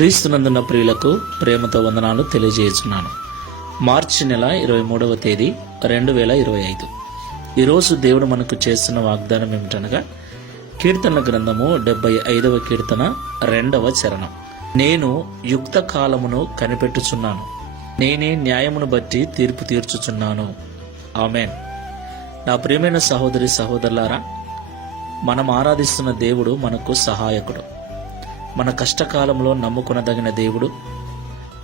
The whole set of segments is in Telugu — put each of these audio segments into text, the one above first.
క్రీస్తునందున్న ప్రియులకు ప్రేమతో వందనాలు తెలియజేస్తున్నాను. మార్చి నెల 23వ తేదీ 2025. ఈరోజు దేవుడు మనకు చేస్తున్న వాగ్దానం ఏమిటనగా కీర్తనల గ్రంథము 75వ కీర్తన 2వ చరణం. నేను యుక్త కాలమును కనిపెట్టుచున్నాను, నేనే న్యాయమును బట్టి తీర్పు తీర్చుచున్నాను. ఆమెన్. నా ప్రియమైన సహోదరి సహోదరులారా, మనం ఆరాధిస్తున్న దేవుడు మనకు సహాయకుడు. మన కష్టకాలంలో నమ్ముకొనదగిన దేవుడు,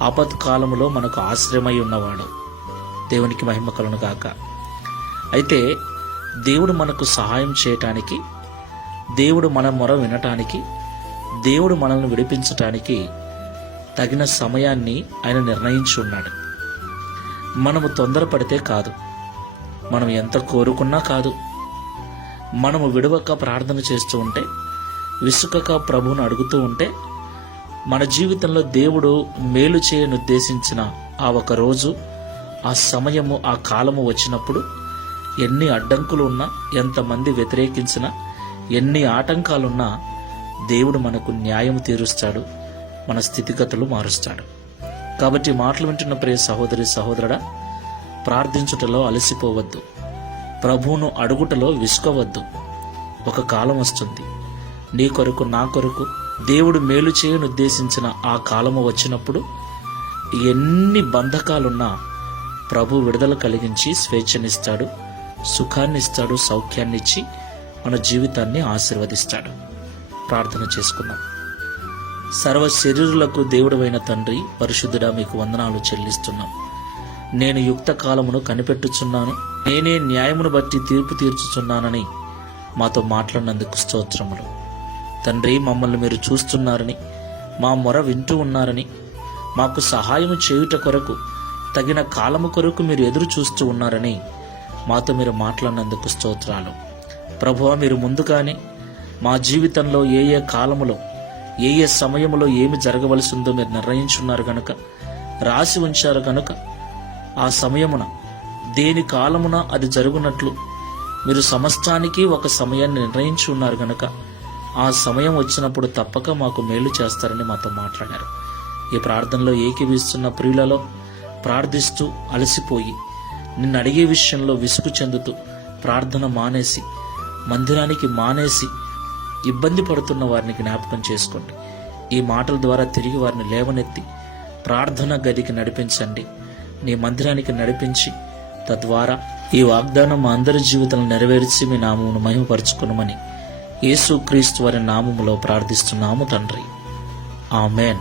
ఆపత్కాలంలో మనకు ఆశ్రయమై ఉన్నవాడు. దేవునికి మహిమ కలుగును గాక. అయితే దేవుడు మనకు సహాయం చేయటానికి, దేవుడు మన మొర వినటానికి, దేవుడు మనల్ని విడిపించటానికి తగిన సమయాన్ని ఆయన నిర్ణయించి ఉన్నాడు. మనము తొందరపడితే కాదు, మనం ఎంత కోరుకున్నా కాదు. మనము విడవక ప్రార్థన చేస్తూ ఉంటే, విసుకక ప్రభువును అడుగుతూ ఉంటే, మన జీవితంలో దేవుడు మేలు చేయనుద్దేశించిన ఆ ఒక రోజు, ఆ సమయము, ఆ కాలము వచ్చినప్పుడు ఎన్ని అడ్డంకులు ఉన్నా, ఎంతమంది వ్యతిరేకించినా, ఎన్ని ఆటంకాలున్నా దేవుడు మనకు న్యాయం తీరుస్తాడు, మన స్థితిగతులు మారుస్తాడు. కాబట్టి మాటలు వింటున్న ప్రియ సహోదరి సహోదరుడా, ప్రార్థించుటలో అలసిపోవద్దు, ప్రభువును అడుగుటలో విసుకవద్దు. ఒక కాలం వస్తుంది, నీ కొరకు నా కొరకు దేవుడు మేలు చేయనుద్దేశించిన ఆ కాలము వచ్చినప్పుడు ఎన్ని బంధకాలున్నా ప్రభు విడుదల కలిగించి స్వేచ్ఛనిస్తాడు, సుఖాన్నిస్తాడు, సౌఖ్యాన్నిచ్చి మన జీవితాన్ని ఆశీర్వదిస్తాడు. ప్రార్థన చేసుకుందాం. సర్వ శరీరులకు దేవుడైన తండ్రి, పరిశుద్ధుడా, మీకు వందనాలు చెల్లిస్తున్నాం. నేను యుక్త కాలమును కనిపెట్టుచున్నాను, నేనే న్యాయమును బట్టి తీర్పు తీర్చుచున్నానని మాతో మాట్లాడినందుకు స్తోత్రములు. తండ్రి, మమ్మల్ని మీరు చూస్తున్నారని, మా మొర వింటూ ఉన్నారని, మాకు సహాయము చేయుట కొరకు, తగిన కాలము కొరకు మీరు ఎదురు చూస్తూ ఉన్నారని మాతో మీరు మాట్లాడినందుకు స్తోత్రాలు. ప్రభువా, మీరు ముందుగానే మా జీవితంలో ఏ ఏ కాలములో, ఏ ఏ సమయంలో ఏమి జరగవలసి ఉందో మీరు నిర్ణయించున్నారు గనుక, రాసి ఉంచారు గనుక, ఆ సమయమున దేని కాలమున అది జరుగునట్లు మీరు సమస్తానికి ఒక సమయాన్ని నిర్ణయించి ఉన్నారు గనుక, ఆ సమయం వచ్చినప్పుడు తప్పక మాకు మేలు చేస్తారని మాతో మాట్లాడారు. ఈ ప్రార్థనలో ఏకీవిస్తున్న ప్రియులలో ప్రార్థిస్తూ అలసిపోయి, నిన్ను అడిగే విషయంలో విసుగు చెందుతూ ప్రార్థన మానేసి, మందిరానికి మానేసి ఇబ్బంది పడుతున్న వారిని జ్ఞాపకం చేసుకోండి. ఈ మాటల ద్వారా తిరిగి వారిని లేవనెత్తి ప్రార్థన గదికి నడిపించండి, నీ మందిరానికి నడిపించి, తద్వారా ఈ వాగ్దానం మా అందరి జీవితాలను నెరవేర్చి మీ నామమును మహిమపరచుకునమని యేసు క్రీస్తు వారి నామములో ప్రార్థిస్తున్నాము తండ్రి. ఆమెన్.